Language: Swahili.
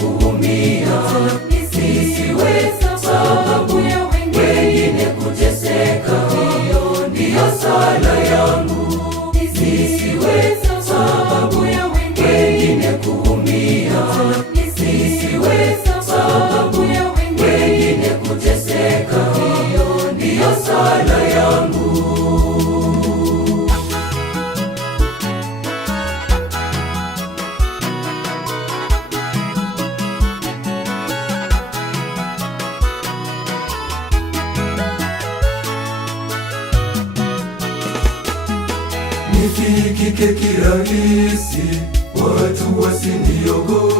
kuumia, nisiwe sababu ya wengine kuteseka. Hiyo ndiyo sala yangu, nisiwe sababu ya wengine kuumia, nisiwe sababu ya wengine kuteseka. Hiyo ndiyo sala yangu. Nifikike kirahisi, watu wasiniogope.